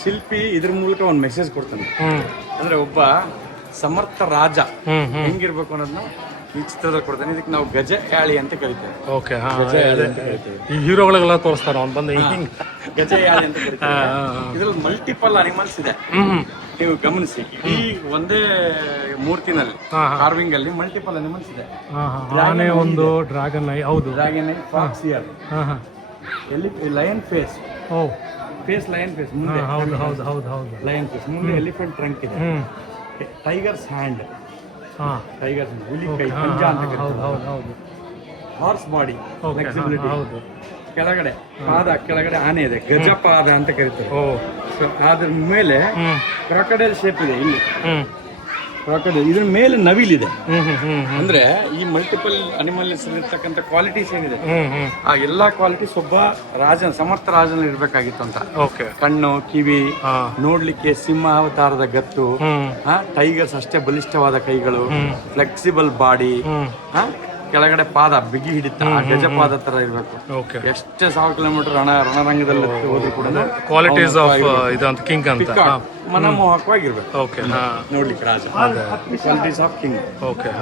ಶಿಲ್ಪಿ ಇದ್ರ ಮೂಲಕ ಒಂದು ಮೆಸೇಜ್ ಕೊಡ್ತಾನೆ. ಅಂದ್ರೆ ಒಬ್ಬ ಸಮರ್ಥ ರಾಜ ಹೆಂಗಿರ್ಬೇಕು ಅನ್ನೋದನ್ನ ಈ ಚಿತ್ರದಲ್ಲಿ ಕೊಡ್ತಾನೆ. ಇದಕ್ಕೆ ನಾವು ಗಜಯಾಳಿ ಅಂತ ಕರಿತೇವೆ. ಓಕೆ, ಗಜಯಾಳಿ ಅಂತ ಕರಿತೇವೆ. ಈ ಹೀರೋಗಳಿಗೆಲ್ಲ ತೋರಿಸ್ತಾರೆ ಅವ್ನು ಬಂದು ಹಿಂಗೆ. ಗಜಯಾಳಿ ಅಂತ ಕರಿತೇವೆ. ಇದ್ರಲ್ಲಿ ಮಲ್ಟಿಪಲ್ ಅನಿಮಲ್ಸ್ ಇದೆ, ನೀವು ಗಮನಿಸಿ. ಈ ಒಂದೇ ಮೂರ್ತಿನಲ್ಲಿ ಕಾರ್ವಿಂಗ್ ಅಲ್ಲಿ ಮಲ್ಟಿಪಲ್ ಅನಿಮಲ್ಸ್ ಇದೆ. ಆನೆ ಒಂದು, ಡ್ರ್ಯಾಗನ್ ಐ, ಹೌದು, dragon eye, fox ear, lion face, face lion face ಮುಂದೆ, ಹೌದು ಹೌದು ಹೌದು ಹೌದು, ಲಯನ್ ಫೇಸ್ ಮುಂದೆ, ಎಲಿಫೆಂಟ್ ಟ್ರಂಕ್ ಇದೆ, ಟೈಗರ್ಸ್ ಹ್ಯಾಂಡ್, ಟೈಗರ್ಸ್ ಹುಲಿ ಕೈ, ಪಂಜ ಅಂತ ಕರೀತಾರೆ, ಹಾರ್ಸ್ ಬಾಡಿ, ಫ್ಲೆಕ್ಸಿಬಿಲಿಟಿ, ಕೆಳಗಡೆ ಪಾದ, ಕೆಳಗಡೆ ಆನೆ ಇದೆ, ಗಜಪಾದ ಅಂತ ಕರೀತಾರೆ. ಅದ್ರ ಮೇಲೆ ಕ್ರಾಕಡೈಲ್ ಶೇಪ್ ಇದೆ, ಇಲ್ಲಿ ಕ್ರಾಕಡೈಲ್, ಇದ್ರ ಮೇಲೆ ನವಿಲಿದೆ. ಅಂದ್ರೆ ಈ ಮಲ್ಟಿಪಲ್ ಅನಿಮಲ್ಸ್ ಇರ್ತಕ್ಕಂಥ ಕ್ವಾಲಿಟೀಸ್ ಏನಿದೆ, ಆ ಎಲ್ಲಾ ಕ್ವಾಲಿಟೀಸ್ ಒಬ್ಬ ರಾಜನ, ಸಮರ್ಥ ರಾಜನ ಇರ್ಬೇಕಾಗಿತ್ತು ಅಂತ. ಕಣ್ಣು, ಕಿವಿ, ನೋಡ್ಲಿಕ್ಕೆ ಸಿಂಹಾವತಾರದ ಗತ್ತು, ಟೈಗರ್ಸ್ ಅಷ್ಟೇ ಬಲಿಷ್ಠವಾದ ಕೈಗಳು, ಫ್ಲೆಕ್ಸಿಬಲ್ ಬಾಡಿ, ಕೆಳಗಡೆ ಪಾದ ಬಿಗಿ ಹಿಡಿತ, ಗಜಪಾದ ತರ ಇರ್ಬೇಕು. ಎಷ್ಟೇ 1000 ಕಿಲೋಮೀಟರ್ ರಣರಂಗದಲ್ಲಿ ಹೋದ್ರು ಕೂಡ ಕ್ವಾಲಿಟೀಸ್ ಆಫ್ ಇದಂತ ಕಿಂಗ್ ಅಂತ ಮನಮೋಹಕವಾಗಿರ್ಬೇಕು ನೋಡ್ಲಿಕ್ಕೆ ರಾಜ. Qualities of king. ಓಕೆ.